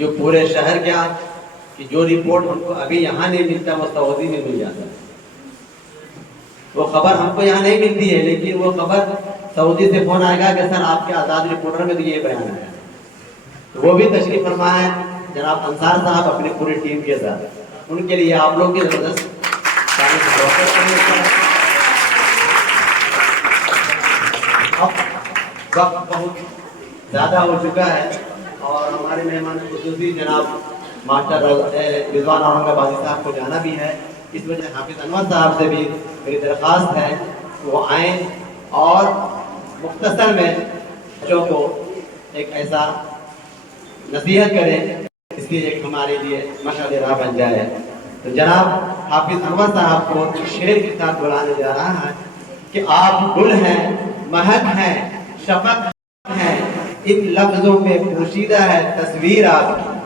جو پورے شہر کیا کہ جو رپورٹ ہم کو ابھی یہاں نہیں ملتا وہ سعودی میں مل جاتا ہے. وہ خبر ہم کو یہاں نہیں ملتی ہے لیکن وہ خبر سعودی سے فون آئے گا کہ سر آپ کے آزاد رپورٹر میں تو یہ بیان ہے. تو وہ بھی تشریف فرما ہے جناب انصار صاحب اپنی پوری ٹیم کے ساتھ. ان کے لیے آپ لوگ کی زبردست وقت بہت زیادہ ہو چکا ہے اور ہمارے مہمان خصوصی جناب ماسٹر رضوان اورنگ آبادی صاحب کو جانا بھی ہے. اس وجہ سے حافظ انور صاحب سے بھی میری درخواست ہے کہ وہ آئیں اور مختصر میں بچوں کو ایک ایسا نصیحت کریں اس کی ایک ہمارے لیے مشعل راہ بن جائے. تو جناب حافظ انور صاحب کو شعر کے ساتھ بلانے جا رہا ہے کہ آپ گل ہیں، مہک ہیں، شفق ہیں، ان لفظوں میں پوشیدہ ہے تصویر آپ کی.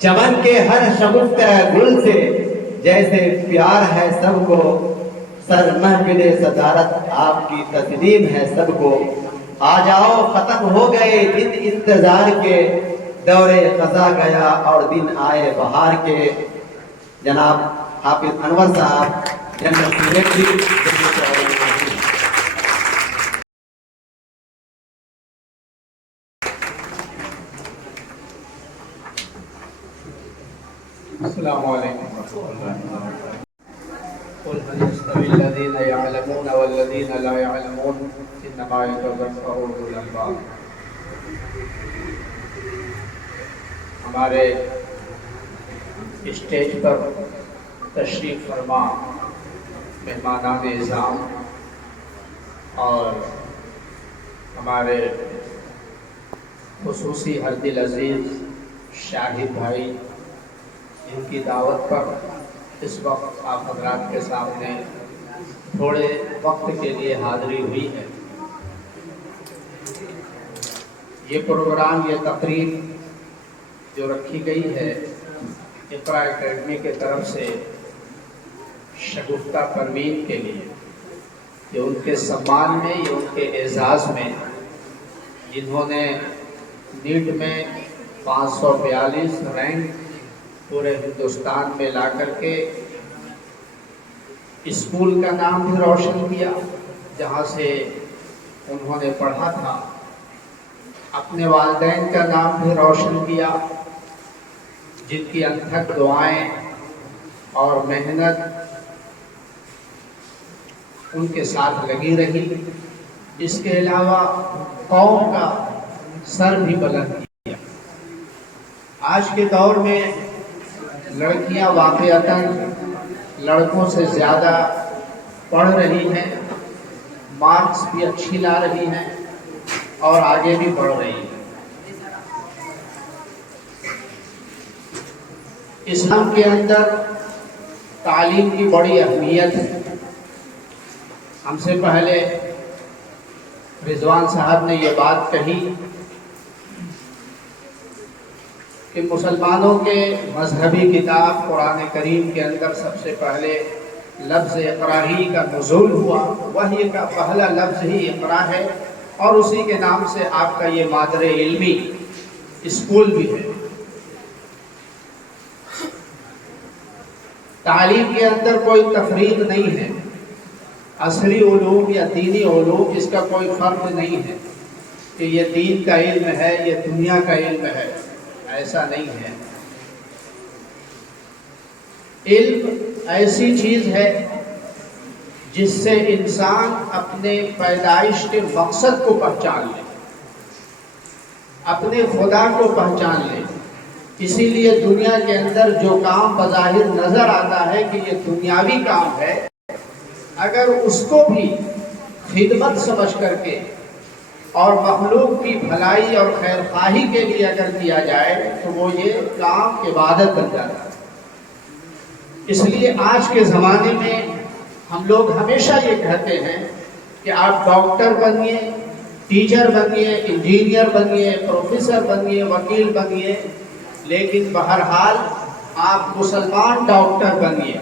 چمن کے ہر شگفتہ گل سے جیسے پیار ہے سب کو، سر محفل صدارت آپ کی تسلیم ہے سب کو. آ جاؤ ختم ہو گئے دن انتظار کے، دور خزاں گیا اور دن آئے بہار کے. جناب حافظ انور صاحب جنرل سیکرٹری. السلام علیکم ورحمۃ اللہ وبرکاتہ. قل هل يستوي الذين يعلمون والذين لا يعلمون انما يتذكر اولو الالباب. ہمارے اسٹیج پر تشریف فرما مہمانان اعظام اور ہمارے خصوصی ہر دل عزیز شاہد بھائی، ان کی دعوت پر اس وقت آپ حضرات کے سامنے تھوڑے وقت کے لیے حاضری ہوئی ہے. یہ پروگرام، یہ تقریب جو رکھی گئی ہے اقرا اکیڈمی کے طرف سے شگفتہ پروین کے لیے، یہ ان کے سمان میں، یہ ان کے اعزاز میں، جنہوں نے نیٹ میں 542 رینک پورے ہندوستان میں لا کر کے اسکول کا نام بھی روشن کیا جہاں سے انہوں نے پڑھا تھا، اپنے والدین کا نام بھی روشن کیا جن کی انتھک دعائیں اور محنت ان کے ساتھ لگی رہی. اس کے علاوہ قوم کا سر بھی بلند کیا. آج کے دور میں لڑکیاں واقعتاً لڑکوں سے زیادہ پڑھ رہی ہیں، مارکس بھی اچھی لا رہی ہیں اور آگے بھی بڑھ رہی ہیں. اسلام کے اندر تعلیم کی بڑی اہمیت ہے. ہم سے پہلے رضوان صاحب نے یہ بات کہی کہ مسلمانوں کے مذہبی کتاب قرآن کریم کے اندر سب سے پہلے لفظ اقرا ہی کا نزول ہوا. وحی کا پہلا لفظ ہی اقرا ہے اور اسی کے نام سے آپ کا یہ مادر علمی اسکول بھی ہے. تعلیم کے اندر کوئی تفریق نہیں ہے، عصری علوم یا دینی علوم اس کا کوئی فرق نہیں ہے کہ یہ دین کا علم ہے، یہ دنیا کا علم ہے، ایسا نہیں ہے. علم ایسی چیز ہے جس سے انسان اپنے پیدائش کے مقصد کو پہچان لے، اپنے خدا کو پہچان لے. اسی لیے دنیا کے اندر جو کام بظاہر نظر آتا ہے کہ یہ دنیاوی کام ہے، اگر اس کو بھی خدمت سمجھ کر کے اور مخلوق کی بھلائی اور خیر خواہی کے لیے اگر کیا جائے تو وہ یہ کام عبادت بن جاتا ہے. اس لیے آج کے زمانے میں ہم لوگ ہمیشہ یہ کہتے ہیں کہ آپ ڈاکٹر بنیے، ٹیچر بنیے، انجینئر بنیے، پروفیسر بنیے، وکیل بنیے، لیکن بہرحال آپ مسلمان ڈاکٹر بنیے،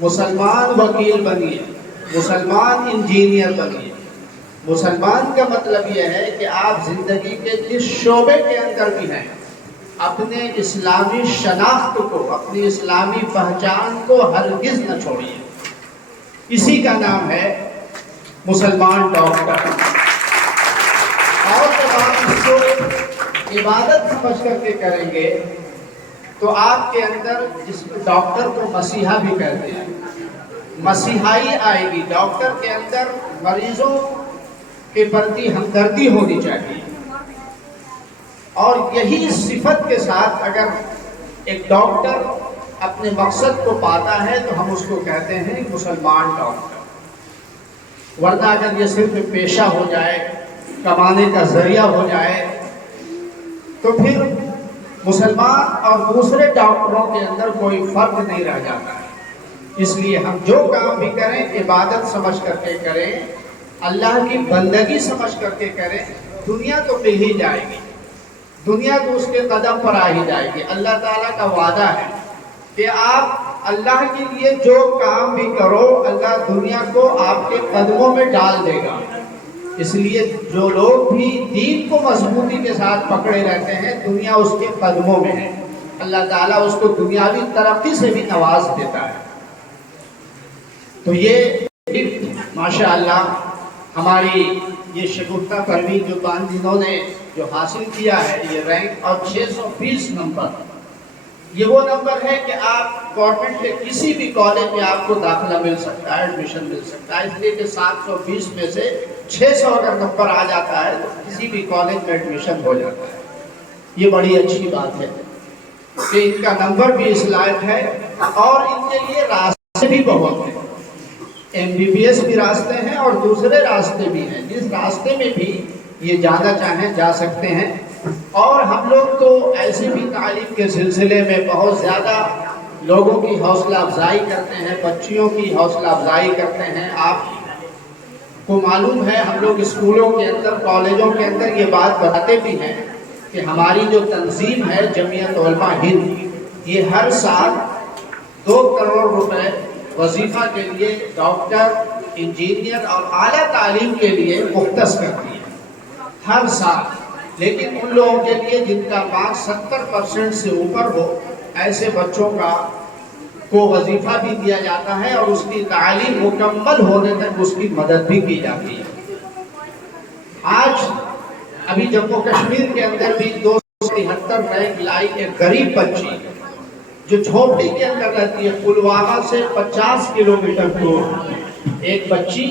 مسلمان وکیل بنیے، مسلمان انجینئر بنیے. مسلمان کا مطلب یہ ہے کہ آپ زندگی کے جس شعبے کے اندر بھی ہیں اپنے اسلامی شناخت کو، اپنی اسلامی پہچان کو ہرگز نہ چھوڑیے۔ اسی کا نام ہے مسلمان ڈاکٹر۔ اور جب آپ اس کو عبادت سمجھ کر کے کریں گے تو آپ کے اندر، جس ڈاکٹر کو مسیحا بھی کہتے ہیں، مسیحائی آئے گی۔ ڈاکٹر کے اندر مریضوں کے پرتی ہمدردی ہونی چاہیے، اور یہی صفت کے ساتھ اگر ایک ڈاکٹر اپنے مقصد کو پاتا ہے تو ہم اس کو کہتے ہیں مسلمان ڈاکٹر۔ ورنہ اگر یہ صرف پیشہ ہو جائے، کمانے کا ذریعہ ہو جائے، تو پھر مسلمان اور دوسرے ڈاکٹروں کے اندر کوئی فرق نہیں رہ جاتا ہے۔ اس لیے ہم جو کام بھی کریں عبادت سمجھ کر کے کریں، اللہ کی بندگی سمجھ کر کے کریں۔ دنیا تو مل ہی جائے گی، دنیا تو اس کے قدم پر آ ہی جائے گی۔ اللہ تعالیٰ کا وعدہ ہے کہ آپ اللہ کے لیے جو کام بھی کرو، اللہ دنیا کو آپ کے قدموں میں ڈال دے گا۔ اس لیے جو لوگ بھی دین کو مضبوطی کے ساتھ پکڑے رہتے ہیں، دنیا اس کے قدموں میں ہے، اللہ تعالیٰ اس کو دنیاوی ترقی سے بھی نواز دیتا ہے۔ تو یہ ماشاء اللہ ہماری یہ شگفتہ پروین جو 5 دنوں نے جو حاصل کیا ہے یہ رینک، اور 620 نمبر، یہ وہ نمبر ہے کہ آپ گورنمنٹ کے کسی بھی کالج میں آپ کو داخلہ مل سکتا ہے، ایڈمیشن مل سکتا ہے۔ اس لیے کہ 720 میں سے 600 اگر نمبر آ جاتا ہے تو کسی بھی کالج میں ایڈمیشن ہو جاتا ہے۔ یہ بڑی اچھی بات ہے کہ ان کا نمبر بھی اس لائق ہے، اور ان کے لیے راستے بھی بہت ہیں۔ MBBS بھی راستے ہیں اور دوسرے راستے بھی ہیں، جس راستے میں بھی یہ جانا چاہیں جا سکتے ہیں۔ اور ہم لوگ تو ایسے بھی تعلیم کے سلسلے میں بہت زیادہ لوگوں کی حوصلہ افزائی کرتے ہیں، بچیوں کی حوصلہ افزائی کرتے ہیں۔ آپ کو معلوم ہے ہم لوگ اسکولوں کے اندر، کالجوں کے اندر یہ بات بتاتے بھی ہیں کہ ہماری جو تنظیم ہے جمعیت علماء ہند، یہ ہر سال 2 کروڑ روپے وظیفہ کے لیے ڈاکٹر، انجینئر اور اعلیٰ تعلیم کے لیے مختص کرتی ہے ہر سال۔ لیکن ان لوگوں کے لیے جن کا مارک 70% سے اوپر ہو، ایسے بچوں کو وظیفہ بھی دیا جاتا ہے، اور اس کی تعلیم مکمل ہونے تک اس کی مدد بھی کی جاتی ہے۔ آج ابھی جموں کشمیر کے اندر بھی 273 رینک لائی ایک غریب بچی جو جھونپڑی کے اندر رہتی ہے، پلوامہ سے 50 کلومیٹر دور ایک بچی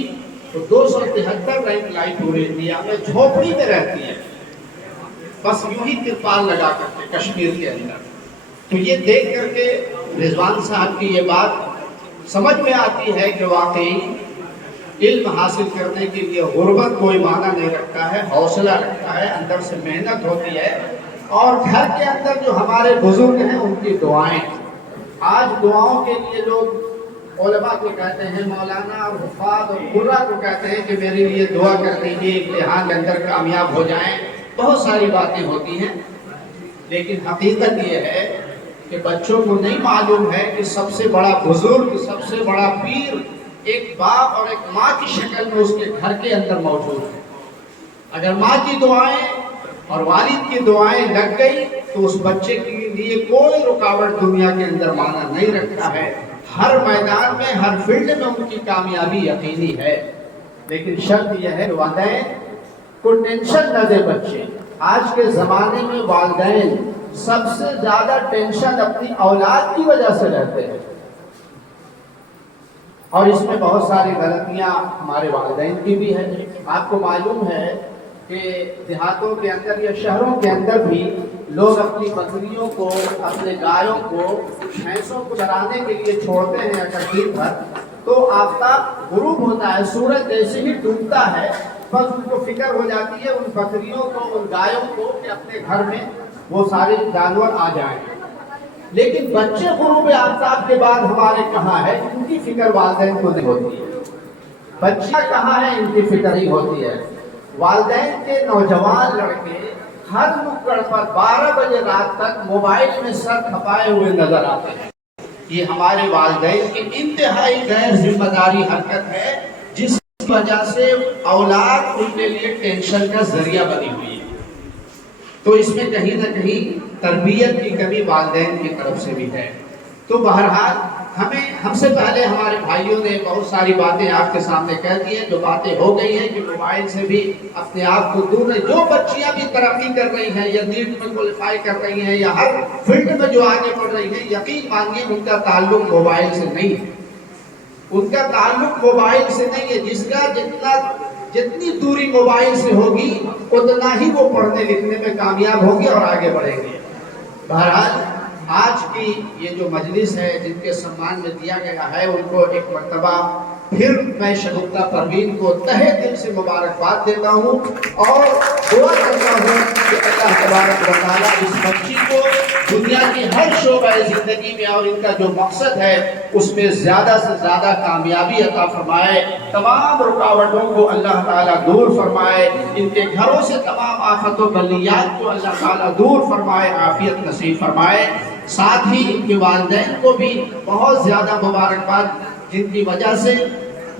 تو 273 رینک لائی پورے انڈیا میں، جھونپڑی میں رہتی ہے، بس یوں ہی ترپال لگا کر کے کشمیر کے اندر۔ تو یہ دیکھ کر کے رضوان صاحب کی یہ بات سمجھ میں آتی ہے کہ واقعی علم حاصل کرنے کے لیے غربت کوئی معنی نہیں رکھتا ہے، حوصلہ رکھتا ہے، اندر سے محنت ہوتی ہے، اور گھر کے اندر جو ہمارے بزرگ ہیں ان کی دعائیں۔ آج دعاؤں کے لیے لوگ علماء کو کہتے ہیں، مولانا اور حفاظ اور قرہ کو کہتے ہیں کہ میرے لیے دعا کر دیجیے، امتحان کے اندر کامیاب ہو جائیں۔ بہت ساری باتیں ہوتی ہیں، لیکن حقیقت یہ ہے کہ بچوں کو نہیں معلوم ہے کہ سب سے بڑا بزرگ، سب سے بڑا پیر ایک باپ اور ایک ماں کی شکل میں اس کے گھر کے اندر موجود ہے۔ اگر ماں کی دعائیں اور والد کی دعائیں لگ گئی تو اس بچے کے لیے کوئی رکاوٹ دنیا کے اندر معنی نہیں رکھتا ہے۔ ہر میدان میں، ہر فیلڈ میں ان کی کامیابی یقینی ہے۔ لیکن شرط یہ ہے والدین کو ٹینشن نہ دے بچے۔ آج کے زمانے میں والدین سب سے زیادہ ٹینشن اپنی اولاد کی وجہ سے رہتے ہیں، اور اس میں بہت ساری غلطیاں ہمارے والدین کی بھی ہیں۔ آپ کو معلوم ہے کہ دیہاتوں کے اندر یا شہروں کے اندر بھی لوگ اپنی بکریوں کو، اپنے گایوں کو، بھینسوں کو چرانے کے لیے چھوڑتے ہیں اگر دن بھر، تو آفتاب غروب ہوتا ہے، سورج جیسے ہی ڈوبتا ہے بس ان کو فکر ہو جاتی ہے ان بکریوں کو، ان گایوں کو کہ اپنے گھر میں وہ سارے جانور آ جائیں۔ لیکن بچے غروب آفتاب کے بعد ہمارے کہاں ہے، ان کی فکر والدین کو نہیں ہوتی ہے۔ بچیاں کہاں ہیں، ان کی فکر ہی ہوتی ہے۔ والدین کے نوجوان لڑکے ہر نکڑ پر 12 بجے رات تک موبائل میں سر کھپائے ہوئے نظر آتے ہیں۔ یہ ہمارے والدین کی انتہائی غیر ذمہ داری حرکت ہے، جس وجہ سے اولاد ان کے لیے ٹینشن کا ذریعہ بنی ہوئی ہے۔ تو اس میں کہیں نہ کہیں تربیت کی کمی والدین کی طرف سے بھی ہے. تو بہرحال ہم سے پہلے ہمارے بھائیوں نے بہت ساری باتیں آپ کے سامنے کہہ دی ہیں. جو باتیں ہو گئی ہیں کہ موبائل سے بھی اپنے آپ کو دور رہیں. جو بچیاں بھی ترقی کر رہی ہیں یا نیٹ میں کوالیفائی کر رہی ہیں یا ہر فیلڈ میں جو آگے بڑھ رہی ہیں, یقین مانیے ان کا تعلق موبائل سے نہیں ہے. ان کا تعلق موبائل سے نہیں ہے. جس کا جتنی دوری موبائل سے ہوگی اتنا ہی وہ پڑھنے لکھنے میں کامیاب ہوگی اور آگے بڑھیں گے. بہرحال آج کی یہ جو مجلس ہے جن کے سمان میں دیا گیا ہے, ان کو ایک مرتبہ پھر میں شگفتہ پروین کو تہہ دل سے مبارکباد دیتا ہوں اور دعا کرتا ہوں کہ اللہ تبارک و تعالیٰ اس بچی کو دنیا کی ہر شعبہ زندگی میں اور ان کا جو مقصد ہے اس میں زیادہ سے زیادہ کامیابی عطا فرمائے. تمام رکاوٹوں کو اللہ تعالیٰ دور فرمائے. ان کے گھروں سے تمام آفت و بلیات کو اللہ تعالیٰ دور فرمائے, عافیت نصیب فرمائے. ساتھ ہی ان کے والدین کو بھی بہت زیادہ مبارکباد, جن کی وجہ سے,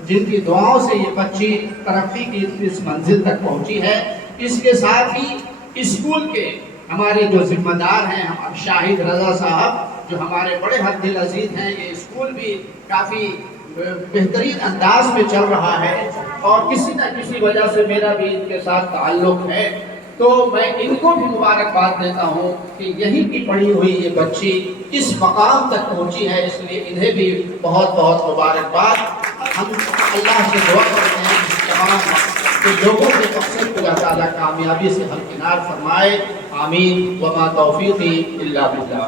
جن کی دعاؤں سے یہ بچی ترقی کی اس منزل تک پہنچی ہے. اس کے ساتھ ہی اسکول کے ہمارے جو ذمہ دار ہیں ہم شاہد رضا صاحب جو ہمارے بڑے حد دل عزیز ہیں, یہ اسکول بھی کافی بہترین انداز میں چل رہا ہے اور کسی نہ کسی وجہ سے میرا بھی ان کے ساتھ تعلق ہے. تو میں ان کو بھی مبارکباد دیتا ہوں کہ یہی کی پڑھی ہوئی یہ بچی اس مقام تک پہنچی ہے, اس لیے انہیں بھی بہت بہت مبارکباد. ہم اللہ سے دعا کرتے ہیں کہ تمام لوگوں کے مقصد کو اللہ تعالیٰ کامیابی سے ہمکنار فرمائے. آمین. وما توفیقی الا باللہ.